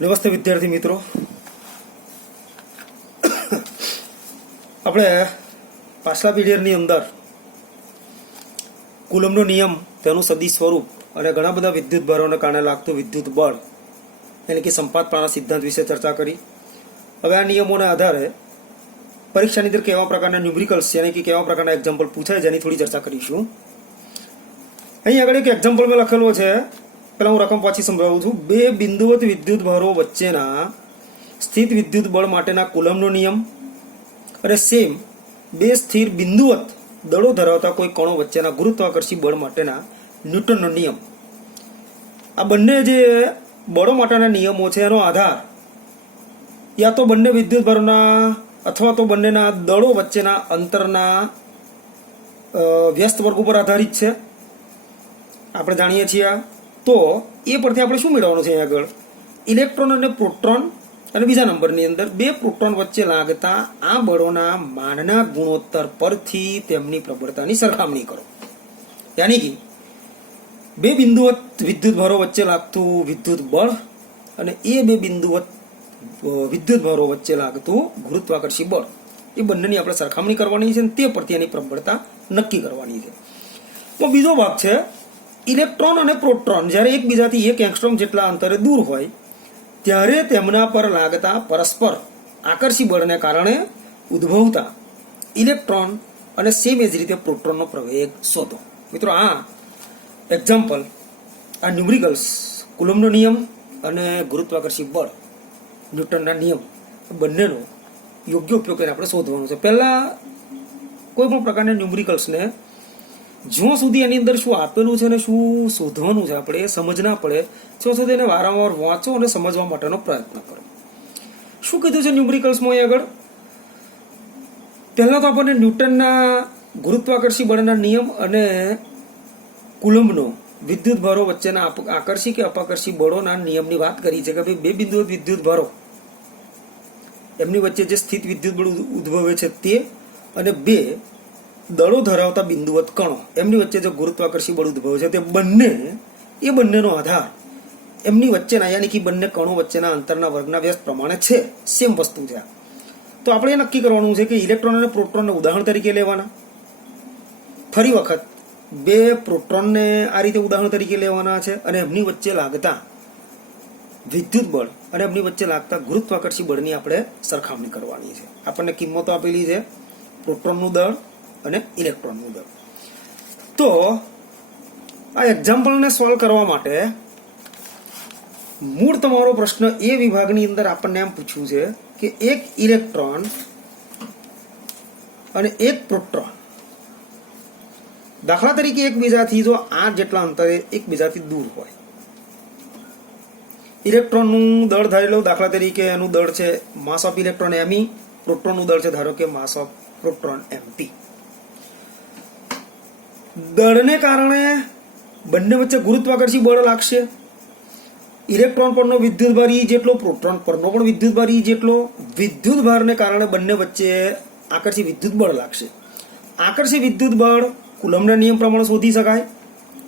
નમસ્તે વિદ્યાર્થી મિત્રો, આપણે પાછલા પીરિયડની અંદર કુલમનો નિયમ, તેનું સદી સ્વરૂપ અને ઘણા બધા વિદ્યુત ભારોને કારણે લાગતું વિદ્યુત બળ એટલે કે સંપાતપ્રાણના સિદ્ધાંત વિશે ચર્ચા કરી. હવે આ નિયમોના આધારે પરીક્ષાની અંદર કેવા પ્રકારના ન્યુમેરિકલ્સ યાની કે કેવા પ્રકારના એક્ઝામ્પલ પૂછાય જેની થોડી ચર્ચા કરીશું. અહીં આગળ એક એક્ઝામ્પલ મેં લખેલો છે, પહેલાં હું રકમ પાછી સમજાવું છું. બે બિંદુવત વિદ્યુત ભારો વચ્ચેના સ્થિત વિદ્યુત બળ માટેના કુલમનો નિયમ અને સેમ બે સ્થિર બિંદુવત દળો ધરાવતા કોઈ કણો વચ્ચેના ગુરુત્વાકર્ષી બળ માટેના ન્યૂટનનો નિયમ. આ બંને જે બળો માટેના નિયમો છે એનો આધાર યા તો બંને વિદ્યુત ભારોના અથવા તો બંનેના દળો વચ્ચેના અંતરના વ્યસ્ત વર્ગ ઉપર આધારિત છે. આપણે જાણીએ છીએ. તો એ પરથી આપણે શું મેળવવાનું છે? અહીં આગળ ઇલેક્ટ્રોન અને પ્રોટોન અને બીજા નંબરની અંદર બે પ્રોટોન વચ્ચે લાગતા આ બળોના માનના ગુણોત્તર પરથી તેમની પ્રબળતાની સરખામણી કરો. યાની કે બે બિંદુવત વિદ્યુત ભારો વચ્ચે લાગતું વિદ્યુત બળ અને એ બે બિંદુવત વિદ્યુત ભારો વચ્ચે લાગતું ગુરુત્વાકર્ષી બળ, એ બંનેની આપણે સરખામણી કરવાની છે અને તે પરથી એની પ્રબળતા નક્કી કરવાની છે. તો બીજો ભાગ છે ઇલેક્ટ્રોન અને પ્રોટોન જ્યારે એકબીજાથી 1 એંગસ્ટ્રોમ જેટલા અંતરે દૂર હોય ત્યારે તેમના પર લાગતા પરસ્પર આકર્ષી બળને કારણે ઉદ્ભવતા ઇલેક્ટ્રોન અને સેમ એ જ રીતે પ્રોટોનનો પ્રવેગ શોધો. મિત્રો, આ એક્ઝામ્પલ, આ ન્યુમેરિકલ્સ, કુલમનો નિયમ અને ગુરુત્વાકર્ષી બળ, ન્યૂટનના નિયમ, બંનેનો યોગ્ય ઉપયોગ કરીને આપણે શોધવાનું છે. પહેલા કોઈ પણ પ્રકારના ન્યુમેરિકલ્સને જ્યાં સુધી એની અંદર શું આપેલું છે અને શું શોધવાનું છે આપણે એ સમજ ના પડે ત્યાં સુધી એને વારંવાર વાંચો અને સમજવા માટેનો પ્રયત્ન કરો. શું કીધું છે ન્યુમેરિકલ્સમાં અહીં આગળ? પહેલાં તો આપણને ન્યૂટનના ગુરુત્વાકર્ષી બળના નિયમ અને કુલમ્બનો વિદ્યુત ભારો વચ્ચેના આકર્ષી કે અપાકર્ષી બળોના નિયમની વાત કરી છે કે ભાઈ બે બિંદુઓ વિદ્યુત ભારો એમની વચ્ચે જે સ્થિત વિદ્યુત બળ ઉદ્ભવે છે તે અને બે દળો ધરાવતા બિંદુવત કણો એમની વચ્ચે જે ગુરુત્વાકર્ષી બળ ઉદ્ભવે છે તે બંનેનો આધાર એમની વચ્ચેના યાની કે બંને કણો વચ્ચેના અંતરના વર્ગના વ્યસ્ત પ્રમાણે છે. સેમ વસ્તુ છે. તો આપણે એ નક્કી કરવાનું છે કે ઇલેક્ટ્રોન અને પ્રોટોનને ઉદાહરણ તરીકે લેવાના. ફરી વખત બે પ્રોટોનને આ રીતે ઉદાહરણ તરીકે લેવાના છે અને એમની વચ્ચે લાગતા વિદ્યુત બળ અને એમની વચ્ચે લાગતા ગુરુત્વાકર્ષી બળની આપણે સરખામણી કરવાની છે. આપણને કિંમતો આપેલી છે પ્રોટોનનું દળ અને ઇલેક્ટ્રોનનું દળ. તો આ એક્ઝામ્પલને સોલ્વ કરવા માટે મૂળ તમારો પ્રશ્ન એ વિભાગની અંદર આપણને એમ પૂછ્યું છે કે એક ઇલેક્ટ્રોન અને એક પ્રોટોન દાખલા તરીકે એકબીજાથી જો 8 જેટલા અંતરે એકબીજાથી દૂર હોય, ઇલેક્ટ્રોનનું દળ ધારી લો, દાખલા તરીકે એનું દળ છે માસ ઓફ ઇલેક્ટ્રોન એમઈ, પ્રોટોનનું દળ છે ધારો કે માસ ઓફ પ્રોટોન એમપી. દળને કારણે બંને વચ્ચે ગુરુત્વાકર્ષી બળ લાગશે. ઇલેક્ટ્રોન પરનો વિદ્યુત ભાર ઈ જેટલો, પ્રોટોન પરનો પણ વિદ્યુત ભાર ઈ જેટલો. વિદ્યુત ભારને કારણે બંને વચ્ચે આકર્ષી વિદ્યુત બળ લાગશે. આકર્ષી વિદ્યુત બળ કુલમના નિયમ પ્રમાણે શોધી શકાય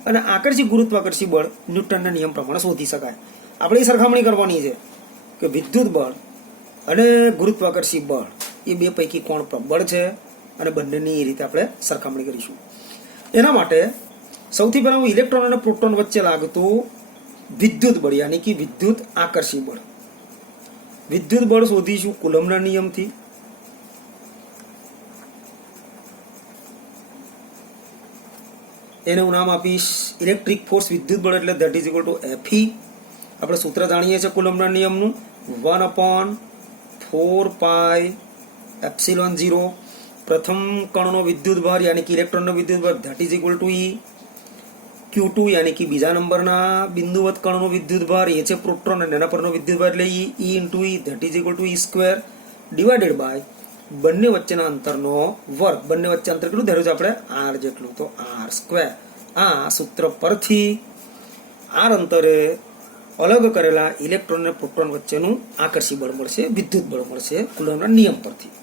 અને આકર્ષી ગુરુત્વાકર્ષી બળ ન્યૂટનના નિયમ પ્રમાણે શોધી શકાય. આપણે એ સરખામણી કરવાની છે કે વિદ્યુત બળ અને ગુરુત્વાકર્ષી બળ એ બે પૈકી કોણ પ્રબળ છે અને બંનેની એ રીતે આપણે સરખામણી કરીશું. એના માટે સૌથી પહેલા હું ઇલેક્ટ્રોન અને પ્રોટોન વચ્ચે લાગતું વિદ્યુત બળ યાની કે વિદ્યુત આકર્ષી બળ, વિદ્યુત બળ શોધીશું કુલમના નિયમથી. એને હું નામ આપીશ ઇલેક્ટ્રિક ફોર્સ, વિદ્યુત બળ એટલે that is equal two Fe. આપણે સૂત્ર જાણીએ છીએ કુલમના નિયમનું 1/4πε0. પ્રથમ કણનો વિદ્યુત ભાર યાની કે ઇલેક્ટ્રોનનો વિદ્યુત ભાર that is equal two E. Q2 યાની કે બીજા નંબરના બિંદુવત કણનો વિદ્યુત ભાર એ છે પ્રોટોન અને એના પરનો વિદ્યુત ભાર એટલે E into E that is equal to E² divided by બંને વચ્ચેના અંતરનો વર્ગ. બંને વચ્ચે અંતર કેટલું ધર્યું છે આપણે? R જેટલું, તો R². આ સૂત્ર પરથી R અંતરે અલગ કરેલા ઇલેક્ટ્રોન અને પ્રોટોન વચ્ચેનું આકર્ષી બળ મળશે, વિદ્યુત બળ મળશે કુલમના નિયમ પરથી.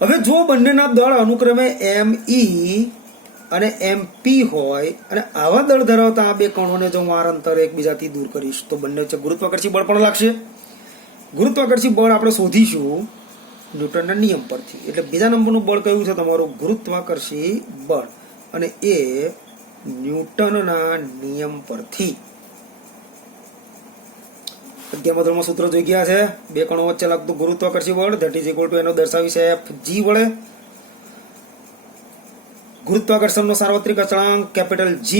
હવે જો બંનેના દળ અનુક્રમે ME અને MP હોય અને આવા દળ ધરાવતા આ બે કણોને જો હું આર અંતરે એકબીજાથી દૂર કરીશ તો બંને વચ્ચે ગુરુત્વાકર્ષી બળ પણ લાગશે. ગુરુત્વાકર્ષી બળ આપણે શોધીશું ન્યૂટનના નિયમ પરથી. એટલે બીજા નંબરનું બળ કયું છે તમારું? ગુરુત્વાકર્ષી બળ, અને એ ન્યૂટનના નિયમ પરથી. 11મા ધોરણમાં સૂત્ર જોઈ ગયા છે. બે કણો વચ્ચે લાગતું ગુરુત્વાકર્ષી બળ ધેટ ઇઝ ઇક્વલ ટુ એનો દર્શાવી છે Fg વડે. ગુરુત્વાકર્ષણનો સાર્વત્રિક અચળાંક કેપિટલ G.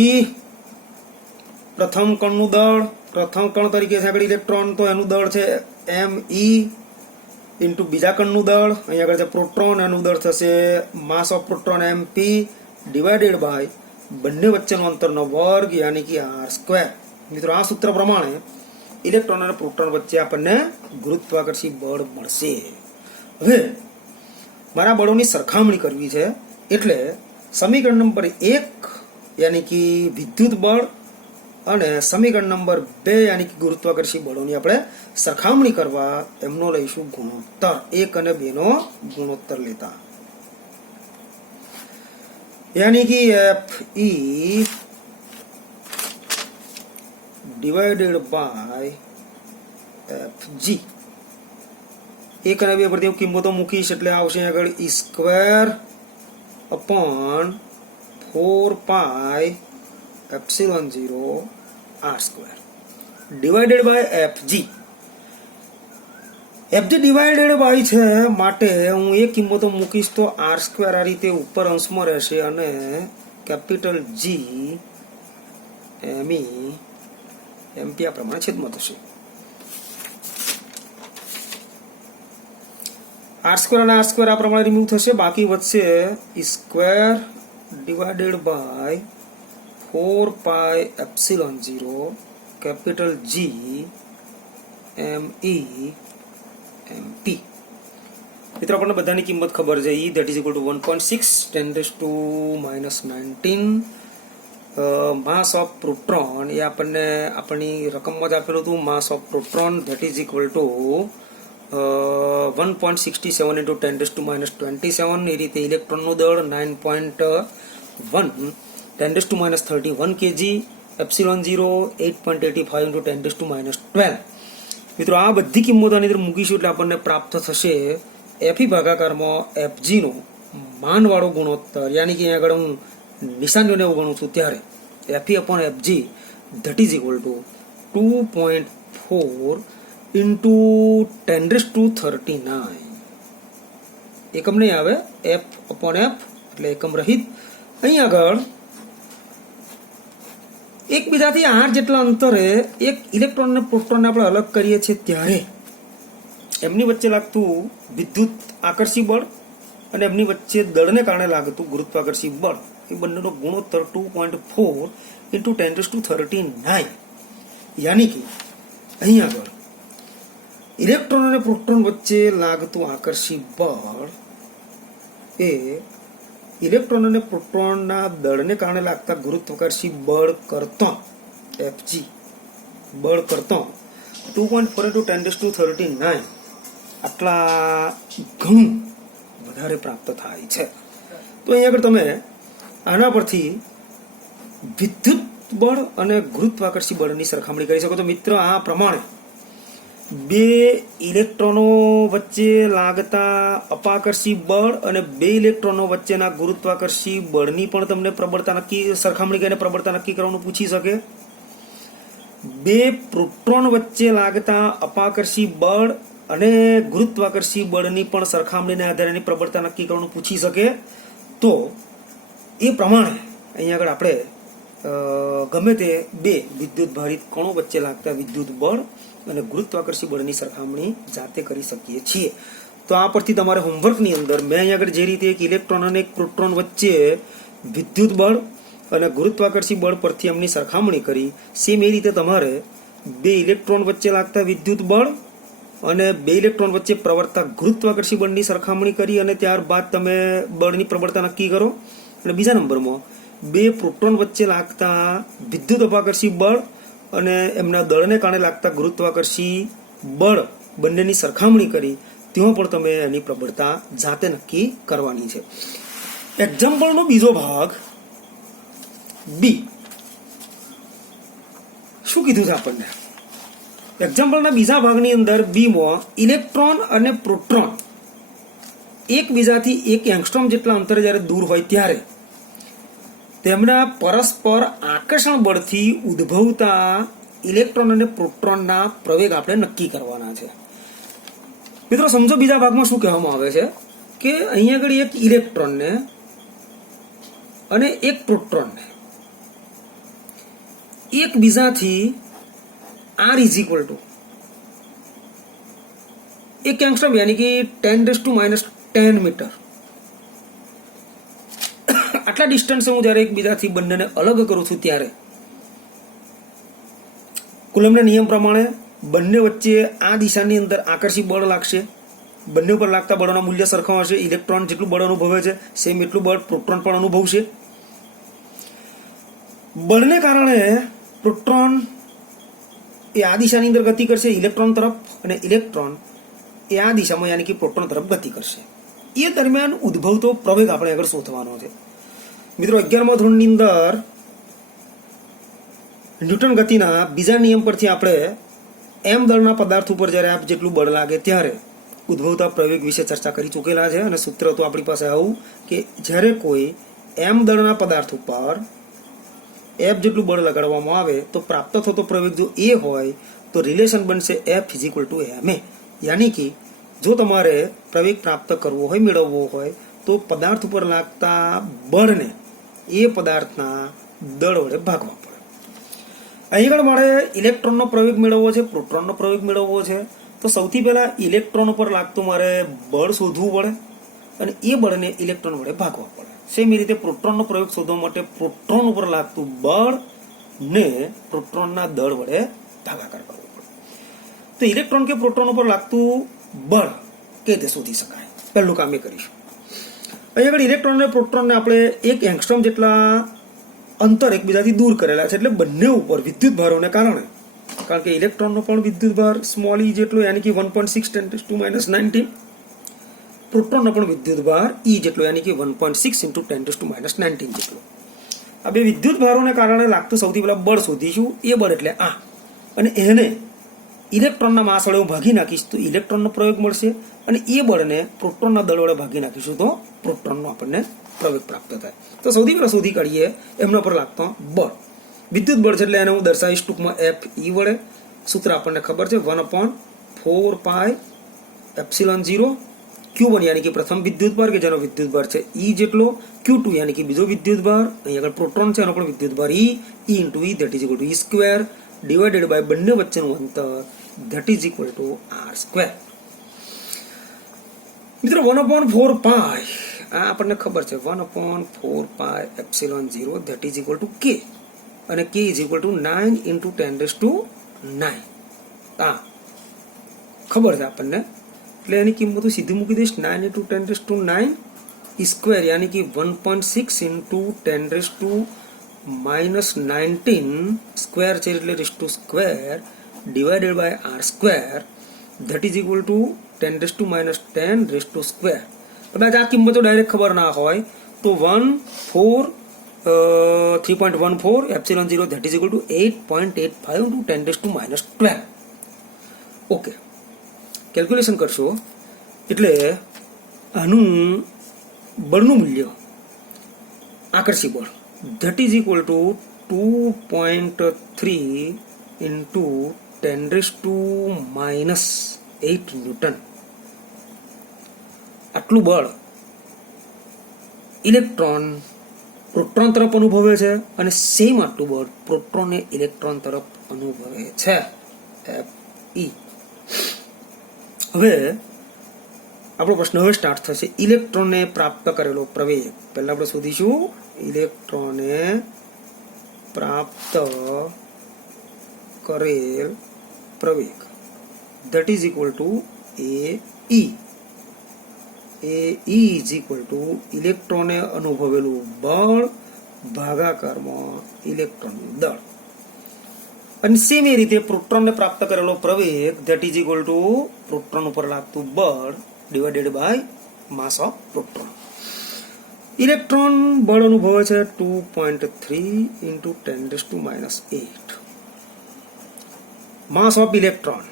પ્રથમ કણનું દળ, પ્રથમ કણ તરીકે છે આગળ ઇલેક્ટ્રોન, તો એનું દળ છે me ઇન્ટુ બીજા કણનું દળ, અહીંયા આગળ છે પ્રોટોન, એનું દળ થશે mass of proton mp divided by બંને વચ્ચેનો અંતરનો વર્ગ યાની કે r². મિત્રો આ સૂત્ર પ્રમાણે ઇલેક્ટ્રોન અને પ્રોટોન વચ્ચે આપણને ગુરુત્વાકર્ષી બળ મળશે. હવે મારા બળોની સરખામણી કરવી છે, એટલે સમીકરણ નંબર 1 યાની કે વિદ્યુત બળ અને સમીકરણ નંબર 2 યાની કે ગુરુત્વાકર્ષી બળોની આપણે સરખામણી કરવા એમનો લઈશું ગુણોત્તર. 1 અને 2 નો ગુણોત્તર લેતા યાની કે Fe ડિવાઇડેડ બાય Fg. 1 અને 2 પરથી કિંમતો મૂકીશ એટલે આવશે આગળ E² upon 4 pi epsilon 0 r² divided by Fg. Fg divided by છે માટે હું એ કિંમતો મૂકીશ તો r² આ રીતે ઉપર અંશમાં રહેશે અને કેપિટલ G me mp આ પ્રમાણે છેદમાં થશે. r² અને r² આ પ્રમાણે રિમૂવ થશે, બાકી વધશે E² divided by 4 pi epsilon 0 capital G me mp. મિત્રો આપણને બધાની કિંમત ખબર છે. E that is equal to 1.6 10⁻⁹ mass of proton એ આપણને આપણી રકમમાં જ આપેલું હતું. Mass of proton that is equal to 1.67 into 10⁻27. એ રીતે ઇલેક્ટ્રોનનું દળ 9.1 10⁻31 kg, એપ્સિલોન 0 8.85 into 10⁻12. મિત્રો આ બધી કિંમતો આની અંદર મૂકીશું એટલે આપણને પ્રાપ્ત થશે Fe ભાગાકારમાં Fg નો માનવાળો ગુણોત્તર, યાની કે અહીંયા આગળ હું નિશાનીઓને એવું ગણું છું ત્યારે Fe upon Fg that is equal two 2.4 into 10⁻39. એકમ નહીં આવે, F upon F એટલે એકમ રહિત. અહીં આગળ એકબીજાથી r જેટલા અંતરે એક ઇલેક્ટ્રોન અને પ્રોટોનને આપણે અલગ કરીએ છીએ ત્યારે એમની વચ્ચે લાગતું વિદ્યુત આકર્ષી બળ અને એમની વચ્ચે દળને કારણે લાગતું ગુરુત્વાકર્ષી બળ એ બંનેનો ગુણોત્તર 2.4 into 10⁻39. યાની કે અહીં આગળ ઇલેક્ટ્રોન અને પ્રોટોન વચ્ચે લાગતું આકર્ષી બળ એ ઇલેક્ટ્રોન અને પ્રોટોનના દળને કારણે લાગતા ગુરુત્વાકર્ષી બળ કરતા Fg બળ કરતા 2.4 into 10⁻39 આટલા ઘણું વધારે પ્રાપ્ત થાય છે. તો અહીં આગળ તમે આના પરથી વિદ્યુત બળ અને ગુરુત્વાકર્ષી બળની સરખામણી કરી શકો છો. મિત્ર આ પ્રમાણે બે ઇલેક્ટ્રોનો વચ્ચે લાગતા અપાકર્ષી બળ અને બે ઇલેક્ટ્રોનો વચ્ચેના ગુરુત્વાકર્ષી બળની પણ તમને પ્રબળતા નક્કી સરખામણી કરીને પ્રબળતા નક્કી કરવાનું પૂછી શકે. બે પ્રોટોન વચ્ચે લાગતા અપાકર્ષી બળ અને ગુરુત્વાકર્ષી બળની પણ સરખામણીને આધારે એની પ્રબળતા નક્કી કરવાનું પૂછી શકે. તો એ પ્રમાણે અહીંયા આગળ આપણે ગમે તે બે વિદ્યુત ભારિત કણો વચ્ચે લાગતા વિદ્યુત બળ અને ગુરુત્વાકર્ષી બળની સરખામણી જાતે કરી શકીએ છીએ. તો આ પરથી તમારે હોમવર્કની અંદર મેં અહીંયા આગળ જે રીતે એક ઇલેક્ટ્રોન અને એક પ્રોટોન વચ્ચે વિદ્યુત બળ અને ગુરુત્વાકર્ષી બળ પરથી એમની સરખામણી કરી, સેમ એ રીતે તમારે બે ઇલેક્ટ્રોન વચ્ચે લાગતા વિદ્યુત બળ અને બે ઇલેક્ટ્રોન વચ્ચે પ્રવર્તતા ગુરુત્વાકર્ષી બળની સરખામણી કરી અને ત્યારબાદ તમે બળની પ્રબળતા નક્કી કરો. અને બીજા નંબરમાં બે પ્રોટોન વચ્ચે લાગતા વિદ્યુત અપાકર્ષી બળ અને એમના દળને કારણે લાગતા ગુરુત્વાકર્ષી બળ બંનેની સરખામણી કરી ત્યાં પણ તમે એની પ્રબળતા જાતે નક્કી કરવાની છે. એક્ઝામ્પલનો બીજો ભાગ બી. શું કીધું છે આપણને? એક્ઝામ્પલના બીજા ભાગની અંદર બીમાં ઇલેક્ટ્રોન અને પ્રોટોન એકબીજાથી 1 એંગસ્ટ્રોમ જેટલા અંતરે જ્યારે દૂર હોય ત્યારે તેમના પરસ્પર આકર્ષણ બળથી ઉદ્ભવતા ઇલેક્ટ્રોન અને પ્રોટોનના પ્રવેગ આપણે નક્કી કરવાના છે. મિત્રો સમજો બીજા ભાગમાં શું કહેવામાં આવે છે કે અહીંયા આગળ એક ઇલેક્ટ્રોનને અને એક પ્રોટોનને એકબીજાથી R is equal to 1 angstrom यानी कि 10⁻10 मीटर આટલા ડિસ્ટન્સે હું જ્યારે એકબીજાથી બંનેને અલગ કરું છું ત્યારે કુલમના નિયમ પ્રમાણે બંને વચ્ચે આ દિશાની અંદર આકર્ષી બળ લાગશે. બંને ઉપર લાગતા બળોના મૂલ્ય સરખા હશે. ઇલેક્ટ્રોન જેટલું બળ અનુભવે છે સેમ એટલું બળ પ્રોટોન પણ અનુભવશે. બળને કારણે પ્રોટોન એ આ દિશાની અંદર ગતિ કરશે ઇલેક્ટ્રોન તરફ, અને ઇલેક્ટ્રોન એ આ દિશામાં યાની કે પ્રોટોન તરફ ગતિ કરશે. એ દરમિયાન ઉદ્ભવતો પ્રવેગ આપણે આગળ શોધવાનો છે. મિત્રો 11મા ધોરણની અંદર ન્યૂટન ગતિના બીજા નિયમ પરથી આપણે એમ દળના પદાર્થ ઉપર જ્યારે આપ જેટલું બળ લાગે ત્યારે ઉદ્ભવતા પ્રવેગ વિશે ચર્ચા કરી ચૂકેલા છે. અને સૂત્ર તો આપણી પાસે આવું કે જ્યારે કોઈ એમ દળના પદાર્થ ઉપર એફ જેટલું બળ લગાડવામાં આવે તો પ્રાપ્ત થતો પ્રવેગ જો એ હોય તો રિલેશન બનશે એફ ઇઝ ઇક્વલ ટુ એમ એ. યાની કે જો તમારે પ્રવેગ પ્રાપ્ત કરવો હોય, મેળવવો હોય, તો પદાર્થ ઉપર લાગતા બળને એ પદાર્થના દળ વડે ભાગવા પડે. અહીં આગળ મારે ઇલેક્ટ્રોનનો પ્રવેગ મેળવવો છે, પ્રોટોનનો પ્રવેગ મેળવવો છે, તો સૌથી પહેલા ઇલેક્ટ્રોન ઉપર લાગતું મારે બળ શોધવું પડે અને એ બળને ઇલેક્ટ્રોન વડે ભાગવા પડે. સેમ રીતે પ્રોટોનનો પ્રયોગ શોધવા માટે પ્રોટોન ઉપર લાગતું બળ ને પ્રોટોનના દળ વડે ભાગાકાર કરવો પડે. તો ઇલેક્ટ્રોન કે પ્રોટોન ઉપર લાગતું બળ કે રીતે શોધી શકાય? પહેલું કામ એ કરીશું. અહીં આગળ ઇલેક્ટ્રોન અને પ્રોટોનને આપણે 1 એંગસ્ટ્રોમ જેટલા અંતર એકબીજાથી દૂર કરેલા છે. એટલે બંને ઉપર વિદ્યુત ભારોને કારણે, કારણ કે ઇલેક્ટ્રોનનો પણ વિદ્યુત ભાર સ્મોલ ઈ જેટલો યાની કે 1.6 × 10⁻19, પ્રોટોનનો પણ વિદ્યુત ભાર ઈ જેટલો યાની કે 1.6 × 10⁻19 જેટલો. આ બે વિદ્યુત ભારોને કારણે લાગતું સૌથી પહેલા બળ શોધીશું. એ બળ એટલે આ, અને એને ઇલેક્ટ્રોનના માસ વડે હું ભાગી નાખીશ તો ઇલેક્ટ્રોનનો પ્રયોગ મળશે, અને એ બળને પ્રોટોનના દળ વડે ભાગી નાખીશું તો પ્રોટોનનો આપણને પ્રવેગ પ્રાપ્ત થાય. તો સૌથી પહેલા શોધી કાઢીએ એમના પર લાગતો બળ. વિદ્યુત બળ છે એટલે એને હું દર્શાવીશ ટૂંકમાં એફ ઈ વડે. સૂત્ર આપણને ખબર છે 1/4πε0 Q1 यानी कि प्रथम विद्युत भार के जेनो विद्युत भार છે E જેટલો, Q2 यानी कि બીજો વિદ્યુત ભાર, અહીં આગળ પ્રોટોન છે એનો પણ વિદ્યુત ભાર E into E that is equal to E square divided by બંને વચ્ચેનું અંતર that is equal to R square. મિત્રો 1/4π આ આપણને ખબર છે 1/4πε0 that is equal to K, અને K is equal to 9 into 10⁹ આ ખબર છે આપણને. એટલે એની કિંમત સીધી મૂકી દઈશ 9 × 10⁹ સ્ક્વેર યાની કે 1.6 × 10⁻19 સ્ક્વેર છે એટલે raised to square divided by r square that is equal to 10⁻10 raised to square. કદાચ આ કિંમતો ડાયરેક્ટ ખબર ના હોય તો 3.14 that is equal to 8.85 × 10⁻12. Okay, calculation કરશો એટલે આનું બળનું મૂલ્ય આકર્ષી બળ that is equal to 2.3 × 10⁻8 newton. આટલું બળ ઇલેક્ટ્રોન પ્રોટોન તરફ અનુભવે છે અને સેમ આટલું બળ પ્રોટોન એ ઇલેક્ટ્રોન તરફ અનુભવે છે. Fe. હવે આપણો પ્રશ્ન હવે સ્ટાર્ટ થશે. ઇલેક્ટ્રોનને પ્રાપ્ત કરેલો પ્રવેગ પહેલા આપણે શોધીશું. ઇલેક્ટ્રોને પ્રાપ્ત કરેલ પ્રવેગ that is equal to AE. AE is equal to ઇલેક્ટ્રોને અનુભવેલું બળ ભાગાકારમાં ઇલેક્ટ્રોનનું દળ. અને સેમ એ રીતે પ્રોટોનને પ્રાપ્ત કરેલો પ્રવેગ that is equal to proton ઉપર લાગતું બળ divided by mass of proton. Electron બળ અનુભવે છે 2.3 into 10⁻⁸. mass of electron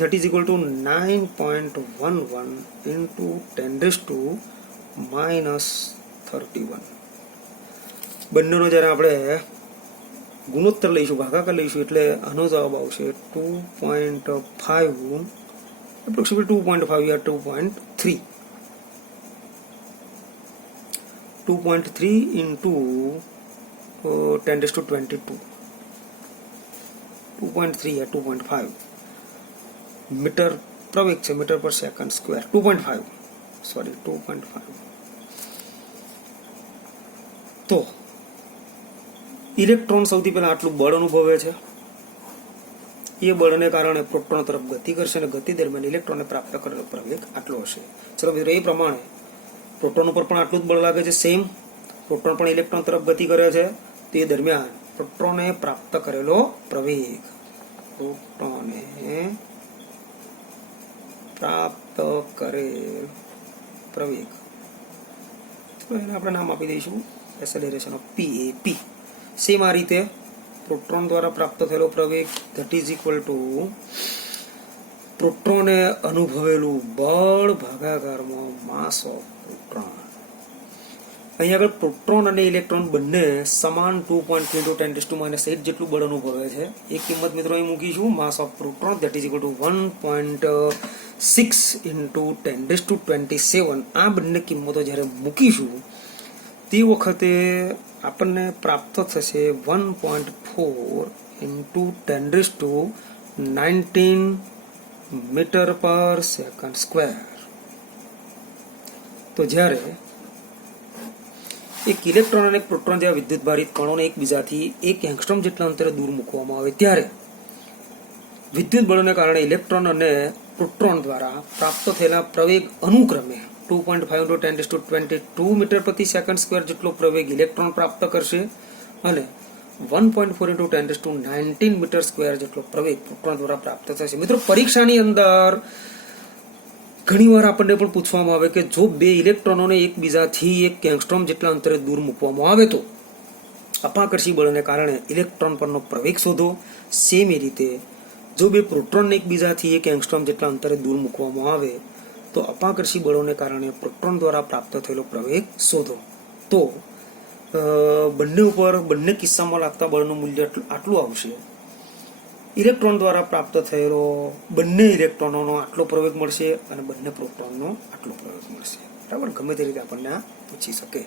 that is equal to 9.11 into 10⁻31. બંનેનો જ્યારે આપણે ગુણોત્તર લઈશું, ભાગાકાર લઈશું, એટલે આનો જવાબ આવશે 2.5, એપ્રોક્સિમેટલી 2.5 યા 2.3. 2.3 into 10⁻22. 2.3 या 2.5 મીટર પ્રવેગ છે, મીટર પર સેકન્ડ સ્ક્વેર. 2.5 સોરી 2.5. તો ઇલેક્ટ્રોન સૌથી પહેલા આટલું બળ અનુભવે છે. એ બળને કારણે પ્રોટોન તરફ ગતિ કરશે અને ગતિ દરમિયાન ઇલેક્ટ્રોનને પ્રાપ્ત કરેલો પ્રવેગ આટલો હશે. ચલો મિત્રો, એ પ્રમાણે પ્રોટોન ઉપર પણ આટલું જ બળ લાગે છે. સેમ પ્રોટોન પણ ઇલેક્ટ્રોન તરફ ગતિ કરે છે. તે દરમિયાન પ્રોટોને પ્રાપ્ત કરેલો પ્રવેગ, પ્રોટોને પ્રાપ્ત કરેલ પ્રવેગ, એને આપણે નામ આપી દઈશું એસેલરેશન ઓફ PAP. સેમ આ રીતે પ્રોટોન દ્વારા પ્રાપ્ત થયેલો પ્રવેગ ધેટ ઇઝ ઇક્વલ ટુ પ્રોટોને અનુભવેલું બળ ભાગાકારમાં માસ ઓફ પ્રોટોન. અહીંયા આગળ પ્રોટોન અને ઇલેક્ટ્રોન બંને સમાન 2.3 into 10⁻⁸ જેટલું બળ અનુભવે છે. એ કિંમત મિત્રો અહીં મૂકીશું. માસ of proton that is equal two 1.6 into 10⁻27. આ બંને કિંમતો જ્યારે મૂકીશું તે વખતે આપણને પ્રાપ્ત થશે 1.4 into 10⁻19 મીટર પર સેકન્ડ સ્ક્વેર. તો જ્યારે એક ઇલેક્ટ્રોન અને પ્રોટોન જેવા વિદ્યુતભારિત કણોને એકબીજાથી 1 એંગસ્ટ્રોમ જેટલા અંતરે દૂર મૂકવામાં આવે ત્યારે વિદ્યુત બળને કારણે ઇલેક્ટ્રોન અને પ્રોટોન દ્વારા પ્રાપ્ત થયેલા પ્રવેગ અનુક્રમે 2.5 into 10⁻22 મીટર પ્રતિ સેકન્ડ સ્ક્વેર જેટલો પ્રવેગ ઇલેક્ટ્રોન પ્રાપ્ત કરશે અને 1.4 into 10⁻19 મીટર સ્ક્વેર જેટલો પ્રવેગ પ્રોટોન દ્વારા પ્રાપ્ત થશે. મિત્રો, પરીક્ષાની અંદર ઘણીવાર આપણને પણ પૂછવામાં આવે કે જો બે ઇલેક્ટ્રોનોને એકબીજાથી 1 એંગસ્ટ્રોમ જેટલા અંતરે દૂર મૂકવામાં આવે તો અપાકર્ષી બળને કારણે ઇલેક્ટ્રોન પરનો પ્રવેગ શોધો. સેમ એ રીતે જો બે પ્રોટોનને એકબીજાથી 1 એંગસ્ટ્રોમ જેટલા અંતરે દૂર મૂકવામાં આવે તો અપાકર્ષી બળોને કારણે પ્રોટોન દ્વારા પ્રાપ્ત થયેલો પ્રવેગ શોધો. તો બંને કિસ્સામાં લાગતા બળનું મૂલ્ય આટલું આવશે. ઇલેક્ટ્રોન દ્વારા પ્રાપ્ત થયેલો બંને ઇલેક્ટ્રોનોનો આટલો પ્રવેગ મળશે અને બંને પ્રોટોનનો આટલો પ્રવેગ મળશે. બરાબર, ગમે તે રીતે આપણને આ પૂછી શકે.